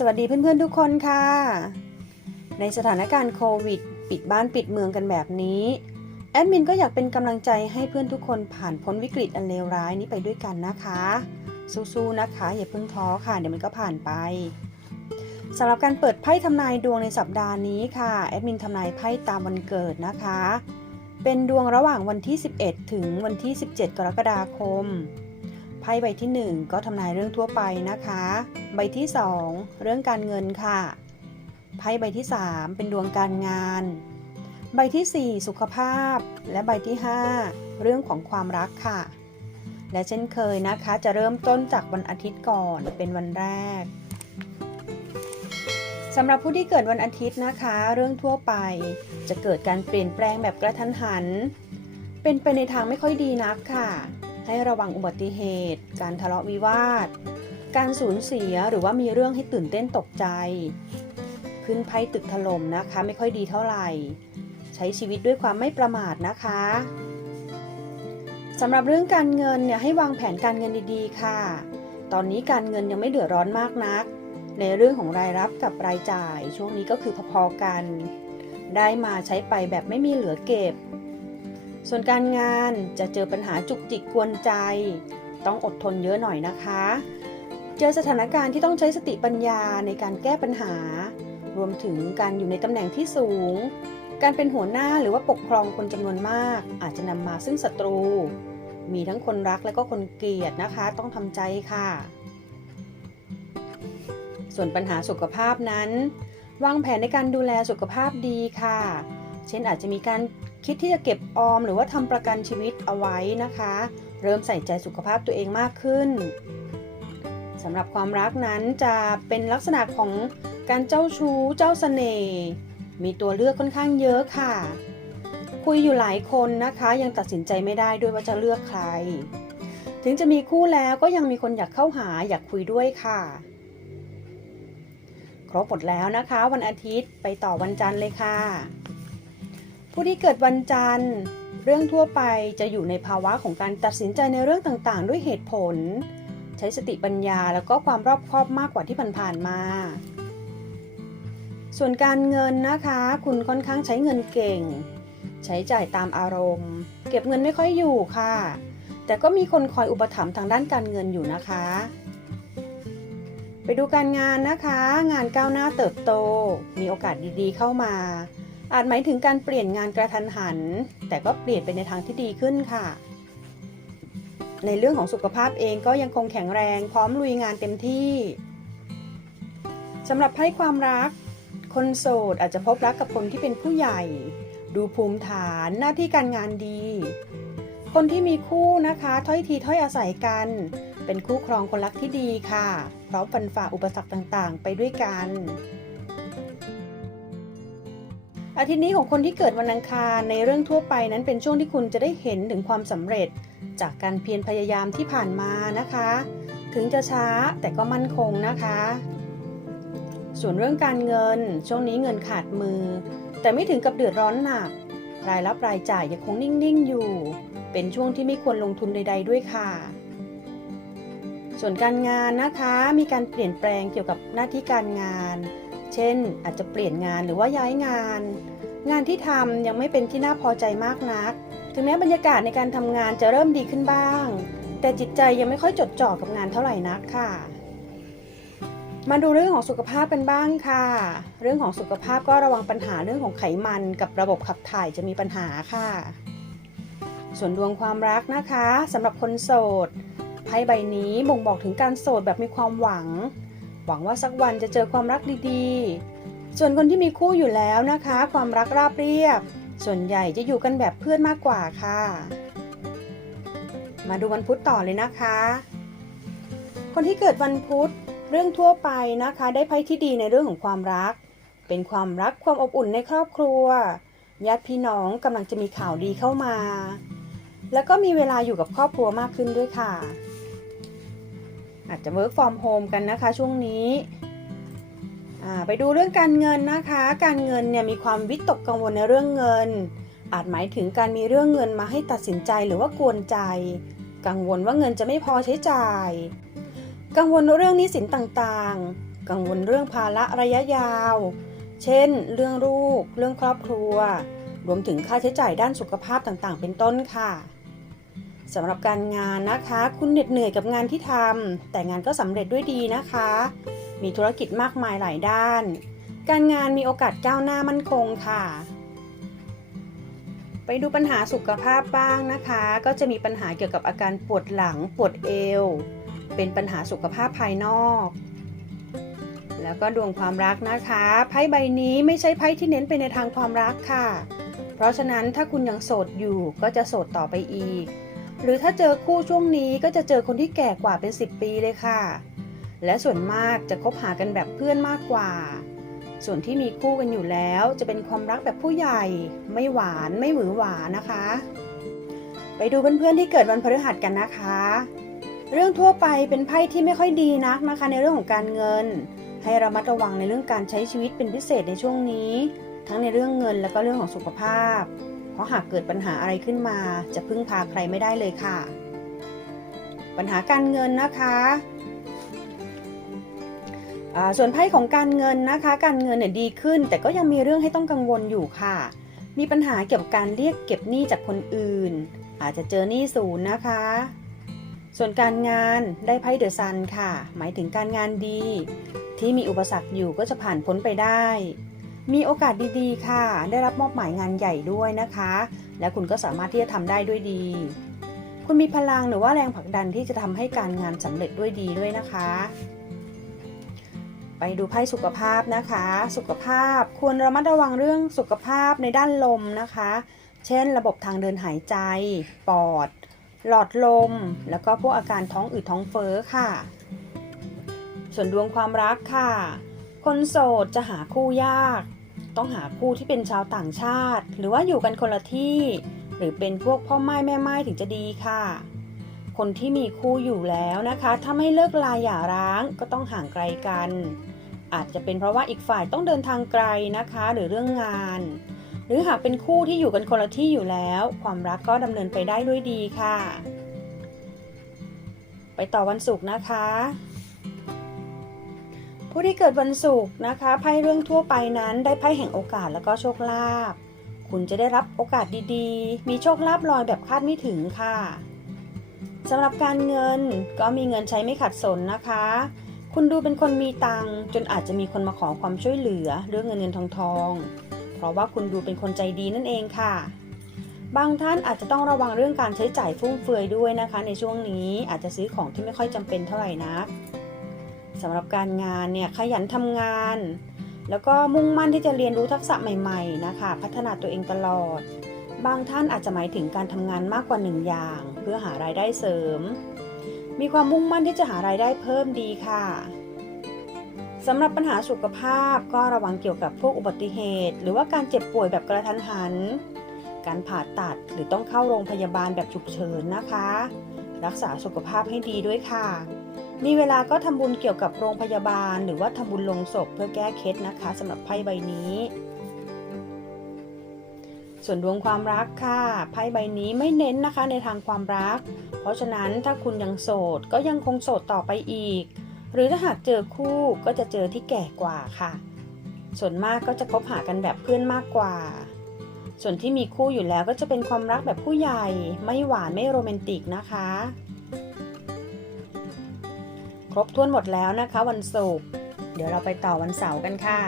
สวัสดีเพื่อนๆทุกคนค่ะ ในสถานการณ์โควิด ปิดบ้านปิดเมืองกันแบบนี้ แอดมินก็อยากเป็นกำลังใจให้เพื่อนทุกคนผ่านพ้นวิกฤตอันเลวร้ายนี้ไปด้วยกันนะคะ สู้ๆนะคะ อย่าเพิ่งท้อค่ะ เดี๋ยวมันก็ผ่านไปสำหรับการเปิดไพ่ทำนายดวงในสัปดาห์นี้ค่ะแอดมินทำนายไพ่ตามวันเกิดนะคะ เป็นดวงระหว่างวันที่ 11 ถึงวันที่ 17 กรกฎาคม พ่ใบที่ 1 ก็ทำนายเรื่องทั่วไปนะคะ ใบที่ 2 เรื่องการเงินค่ะ ไพ่ใบที่ 3 เป็นดวงการงาน ใบที่ 4 สุขภาพ และใบที่ 5 เรื่องของความรักค่ะ และเช่นเคยนะคะจะเริ่มต้นจากวันอาทิตย์ก่อนเป็นวันแรกสำหรับผู้ที่เกิดวันอาทิตย์นะคะ เรื่องทั่วไปจะเกิดการเปลี่ยนแปลงแบบกระทันหัน เป็นไปในทางไม่ค่อยดีนักค่ะ ให้ระวังอุบัติเหตุ การทะเลาะวิวาท การสูญเสียหรือว่ามีเรื่องให้ตื่นเต้นตกใจ ขึ้นไพ่ตึกถล่มนะคะ ไม่ค่อยดีเท่าไหร่ ใช้ชีวิตด้วยความไม่ประมาทนะคะสำหรับเรื่องการเงินเนี่ยให้วางแผนการเงินดีๆ ค่ะ ตอนนี้การเงินยังไม่เดือดร้อนมากนัก ในเรื่องของรายรับกับรายจ่าย ช่วงนี้ก็คือพอๆกัน ได้มาใช้ไปแบบไม่มีเหลือเก็บ ส่วนการงานจะเจอปัญหาจุกจิกกวนใจ ต้องอดทนเยอะหน่อยนะคะ เจอสถานการณ์ที่ต้องใช้สติปัญญาในการแก้ปัญหา รวมถึงการอยู่ในตำแหน่งที่สูง การเป็นหัวหน้าหรือว่าปกครองคนจำนวนมาก อาจจะนำมาซึ่งศัตรู มีทั้งคนรักและก็คนเกลียดนะคะ ต้องทำใจค่ะ ส่วนปัญหาสุขภาพนั้น วางแผนในการดูแลสุขภาพดีค่ะ เช่นอาจจะมีการ คิดที่จะเก็บออมหรือว่าทำประกันชีวิตเอาไว้นะคะ เริ่มใส่ใจสุขภาพตัวเองมากขึ้นสำหรับความรักนั้นจะเป็นลักษณะของการเจ้าชู้เจ้าเสน่ห์มีตัวเลือกค่อนข้างเยอะค่ะ คุยอยู่หลายคนนะคะ ยังตัดสินใจไม่ได้ด้วยว่าจะเลือกใคร ถึงจะมีคู่แล้วก็ยังมีคนอยากเข้าหาอยากคุยด้วยค่ะ ครบหมดแล้วนะคะ วันอาทิตย์ไปต่อวันจันทร์เลยค่ะ ผู้ที่เกิดวันจันทร์ เรื่องทั่วไปจะอยู่ในภาวะของการตัดสินใจในเรื่องต่างๆ ด้วยเหตุผล ใช้สติปัญญาแล้วก็ความรอบคอบมากกว่าที่ผ่านๆมา ส่วนการเงินนะคะ คุณค่อนข้างใช้เงินเก่ง ใช้จ่ายตามอารมณ์ เก็บเงินไม่ค่อยอยู่ค่ะ แต่ก็มีคนคอยอุปถัมภ์ทางด้านการเงินอยู่นะคะ ไปดูการงานนะคะ งานก้าวหน้าเติบโต มีโอกาสดีๆเข้ามา อาจหมายถึงการเปลี่ยนงานกระทันหัน แต่ก็เปลี่ยนไปในทางที่ดีขึ้นค่ะ ในเรื่องของสุขภาพเองก็ยังคงแข็งแรง พร้อมลุยงานเต็มที่สำหรับไพ่ความรัก คนโสดอาจจะพบรักกับคนที่เป็นผู้ใหญ่ ดูภูมิฐานหน้าที่การงานดี คนที่มีคู่นะคะถ้อยทีถ้อยอาศัยกัน เป็นคู่ครองคนรักที่ดีค่ะ พร้อมฟันฝ่าอุปสรรคต่างๆ ไปด้วยกัน อาทิตย์นี้ของคนที่เกิดวันอังคารในเรื่องทั่วไปนั้นเป็นช่วงที่คุณจะได้เห็นถึงความสำเร็จ จากการเพียรพยายามที่ผ่านมานะคะ ถึงจะช้าแต่ก็มั่นคงนะคะ ส่วนเรื่องการเงิน ช่วงนี้เงินขาดมือ แต่ไม่ถึงกับเดือดร้อนหนัก รายรับรายจ่ายยังคงนิ่งๆอยู่ เป็นช่วงที่ไม่ควรลงทุนใด ๆ ด้วยค่ะ ส่วนการงานนะคะมีการเปลี่ยนแปลงเกี่ยวกับหน้าที่การงาน เช่น อาจจะเปลี่ยนงานหรือว่าย้ายงาน งานที่ทำยังไม่เป็นที่น่าพอใจมากนัก ถึงแม้บรรยากาศในการทำงานจะเริ่มดีขึ้นบ้าง แต่จิตใจยังไม่ค่อยจดจ่อกับงานเท่าไหร่นักค่ะ มาดูเรื่องของสุขภาพกันบ้างค่ะ เรื่องของสุขภาพก็ระวังปัญหาเรื่องของไขมันกับระบบขับถ่ายจะมีปัญหาค่ะ ส่วนดวงความรักนะคะสำหรับคนโสดไพ่ใบนี้บ่งบอกถึงการโสดแบบมีความหวัง หวังว่าสักวันจะเจอความรักดีๆ ส่วนคนที่มีคู่อยู่แล้วนะคะ ความรักราบเรียบ ส่วนใหญ่จะอยู่กันแบบเพื่อนมากกว่าค่ะ มาดูวันพุธต่อเลยนะคะ คนที่เกิดวันพุธเรื่องทั่วไปนะคะ ได้ไพ่ที่ดีในเรื่องของความรัก เป็นความรักความอบอุ่นในครอบครัวญาติพี่น้องกำลังจะมีข่าวดีเข้ามา แล้วก็มีเวลาอยู่กับครอบครัวมากขึ้นด้วยค่ะ อาจจะ work from home กันนะคะช่วงนี้ไปดูเรื่องการเงินนะคะ การเงินเนี่ยมีความวิตกกังวลในเรื่องเงิน อาจหมายถึงการมีเรื่องเงินมาให้ตัดสินใจหรือว่ากวนใจ กังวลว่าเงินจะไม่พอใช้จ่าย กังวลเรื่องหนี้สินต่างๆ กังวลเรื่องภาระระยะยาว เช่น เรื่องลูก เรื่องครอบครัว รวมถึงค่าใช้จ่ายด้านสุขภาพต่างๆ เป็นต้นค่ะ สำหรับการงานนะคะ คุณเหน็ดเหนื่อยกับงานที่ทำแต่งานก็สำเร็จด้วยดีนะคะ มีธุรกิจมากมายหลายด้าน การงานมีโอกาสก้าวหน้ามั่นคงค่ะ ไปดูปัญหาสุขภาพบ้างนะคะ ก็จะมีปัญหาเกี่ยวกับอาการปวดหลังปวดเอว เป็นปัญหาสุขภาพภายนอก แล้วก็ดวงความรักนะคะไพ่ใบนี้ไม่ใช่ไพ่ที่เน้นไปในทางความรักค่ะ เพราะฉะนั้นถ้าคุณยังโสดอยู่ก็จะโสดต่อไปอีก หรือถ้าเจอคู่ช่วงนี้ก็จะเจอคนที่แก่กว่าเป็น 10 ปีเลยค่ะ และส่วนมากจะคบหากันแบบเพื่อนมากกว่า ส่วนที่มีคู่กันอยู่แล้วจะเป็นความรักแบบผู้ใหญ่ ไม่หวานไม่หวือหวานะคะ ไปดูเพื่อนๆที่เกิดวันพฤหัสกันนะคะ เรื่องทั่วไปเป็นไพ่ที่ไม่ค่อยดีนักนะคะ ในเรื่องของการเงิน ให้ระมัดระวังในเรื่องการใช้ชีวิตเป็นพิเศษในช่วงนี้ ทั้งในเรื่องเงินแล้วก็เรื่องของสุขภาพ เพราะหากเกิดปัญหาอะไรขึ้นมา จะพึ่งพาใครไม่ได้เลยค่ะ ปัญหาการเงินนะคะส่วนไพ่ของการเงินนะคะ การเงินเนี่ยดีขึ้น แต่ก็ยังมีเรื่องให้ต้องกังวลอยู่ค่ะ มีปัญหาเกี่ยวกับการเรียกเก็บหนี้จากคนอื่น อาจจะเจอหนี้ศูนย์นะคะ ส่วนการงานได้ไพ่เดอะซันค่ะ หมายถึงการงานดี ที่มีอุปสรรคอยู่ก็จะผ่านพ้นไปได้ มีโอกาสดีๆ ค่ะ ได้รับมอบหมายงานใหญ่ด้วยนะคะ และคุณก็สามารถที่จะทำได้ด้วยดี คุณมีพลังหรือว่าแรงผลักดันที่จะทำให้การงานสำเร็จด้วยดีด้วยนะคะ ไปดูไพ่สุขภาพนะคะ สุขภาพควรระมัดระวังเรื่องสุขภาพในด้านลมนะคะ เช่น ระบบทางเดินหายใจ ปอด หลอดลม แล้วก็พวกอาการท้องอืดท้องเฟ้อค่ะ ส่วนดวงความรักค่ะ คนโสดจะหาคู่ยาก ต้องหาคู่ที่เป็นชาวต่างชาติ หรือว่าอยู่กันคนละที่ หรือเป็นพวกพ่อไม้แม่ไม้ถึงจะดีค่ะ คนที่มีคู่อยู่แล้วนะคะ ถ้าไม่เลิกลาหย่าร้างก็ต้องห่างไกลกัน อาจจะเป็นเพราะว่าอีกฝ่ายต้องเดินทางไกลนะคะ หรือเรื่องงาน หรือหากเป็นคู่ที่อยู่กันคนละที่อยู่แล้ว ความรักก็ดำเนินไปได้ด้วยดีค่ะ ไปต่อวันศุกร์นะคะ ผู้ที่เกิดวันศุกร์นะคะไพ่เรื่องทั่วไปนั้นได้ไพ่แห่งโอกาสแล้วก็โชคลาภคุณจะได้รับโอกาสดีๆ มีโชคลาภลอยแบบคาดไม่ถึงค่ะสำหรับการเงินก็มีเงินใช้ไม่ขัดสนนะคะ คุณดูเป็นคนมีตังค์จนอาจจะมีคนมาขอความช่วยเหลือเรื่องเงินเงินทองทองเพราะว่าคุณดูเป็นคนใจดีนั่นเองค่ะ บางท่านอาจจะต้องระวังเรื่องการใช้จ่ายฟุ่มเฟือยด้วยนะคะ ในช่วงนี้อาจจะซื้อของที่ไม่ค่อยจำเป็นเท่าไหร่นัก สำหรับการงานเนี่ยขยันทำงาน แล้วก็มุ่งมั่นที่จะเรียนรู้ทักษะใหม่ ๆ นะคะ พัฒนาตัวเองตลอด บางท่านอาจจะหมายถึงการทำงานมากกว่าหนึ่งอย่าง เพื่อหารายได้เสริม มีความมุ่งมั่นที่จะหารายได้เพิ่มดีค่ะสำหรับปัญหาสุขภาพก็ระวังเกี่ยวกับพวกอุบัติเหตุ หรือว่าการเจ็บป่วยแบบกระทันหัน การผ่าตัดหรือต้องเข้าโรงพยาบาลแบบฉุกเฉินนะคะ รักษาสุขภาพให้ดีด้วยค่ะ มีเวลาก็ทำบุญเกี่ยวกับโรงพยาบาล หรือว่าทำบุญลงศพเพื่อแก้เคล็ดนะคะสำหรับไพ่ใบนี้ ส่วนดวงความรักค่ะไพ่ใบนี้ไม่เน้นนะคะในทางความรัก เพราะฉะนั้นถ้าคุณยังโสดก็ยังคงโสดต่อไปอีก หรือถ้าหากเจอคู่ก็จะเจอที่แก่กว่าค่ะ ส่วนมากก็จะคบหากันแบบเพื่อนมากกว่าส่วนที่มีคู่อยู่แล้วก็จะเป็นความรักแบบผู้ใหญ่ ไม่หวานไม่โรแมนติกนะคะ รบถ้วนหมดแล้วนะคะวันศุกร์เดี๋ยวเราไปต่อวันเสาร์กันค่ะ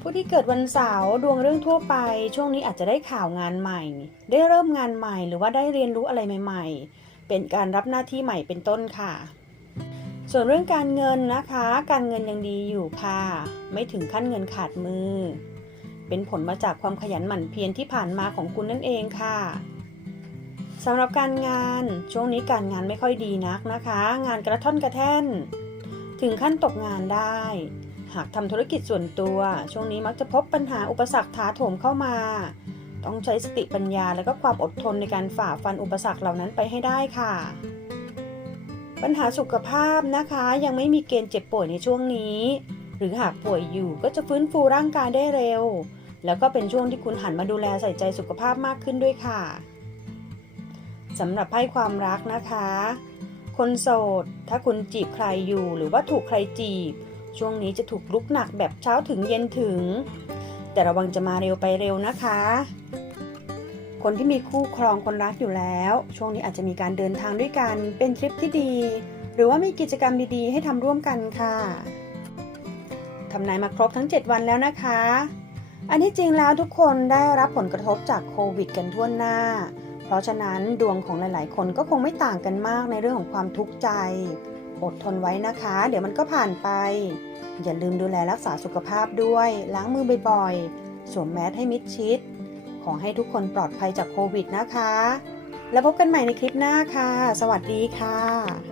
ผู้ที่เกิดวันเสาร์ดวงเรื่องทั่วไป ช่วงนี้อาจจะได้ข่าวงานใหม่ ได้เริ่มงานใหม่หรือว่าได้เรียนรู้อะไรใหม่ ๆ เป็นการรับหน้าที่ใหม่เป็นต้นค่ะ ส่วนเรื่องการเงินนะคะ การเงินยังดีอยู่ค่ะ ไม่ถึงขั้นเงินขาดมือ เป็นผลมาจากความขยันหมั่นเพียรที่ผ่านมาของคุณนั่นเองค่ะ สำหรับการงานช่วงนี้การงานไม่ค่อยดีนักนะคะ งานกระท่อนกระแท่น ถึงขั้นตกงานได้ หากทำธุรกิจส่วนตัว ช่วงนี้มักจะพบปัญหาอุปสรรคถาโถมเข้ามา ต้องใช้สติปัญญาและก็ความอดทนในการฝ่าฟันอุปสรรคเหล่านั้นไปให้ได้ค่ะ ปัญหาสุขภาพนะคะยังไม่มีเกณฑ์เจ็บป่วยในช่วงนี้ หรือหากป่วยอยู่ก็จะฟื้นฟูร่างกายได้เร็ว แล้วก็เป็นช่วงที่คุณหันมาดูแลใส่ใจสุขภาพมากขึ้นด้วยค่ะ สำหรับไพ่ความรักนะคะ คนโสด ถ้าคุณจีบใครอยู่หรือว่าถูกใครจีบ ช่วงนี้จะถูกลุกหนักแบบเช้าถึงเย็นถึง แต่ระวังจะมาเร็วไปเร็วนะคะ คนที่มีคู่ครองคนรักอยู่แล้ว ช่วงนี้อาจจะมีการเดินทางด้วยกันเป็นทริปที่ดี หรือว่ามีกิจกรรมดีๆ ให้ทำร่วมกันค่ะทำนายมาครบทั้ง 7 วันแล้วนะคะ อันที่จริงแล้วทุกคนได้รับผลกระทบจากโควิดกันทั่วหน้า ราะฉะนั้นดวงของหลาย ๆ คนก็คงไม่ต่างกันมากในเรื่องของความทุกข์ใจ อดทนไว้นะคะ เดี๋ยวมันก็ผ่านไป อย่าลืมดูแลรักษาสุขภาพด้วย ล้างมือบ่อย ๆ สวมแมสให้มิดชิด ขอให้ทุกคนปลอดภัยจากโควิดนะคะ แล้วพบกันใหม่ในคลิปหน้าค่ะ สวัสดีค่ะ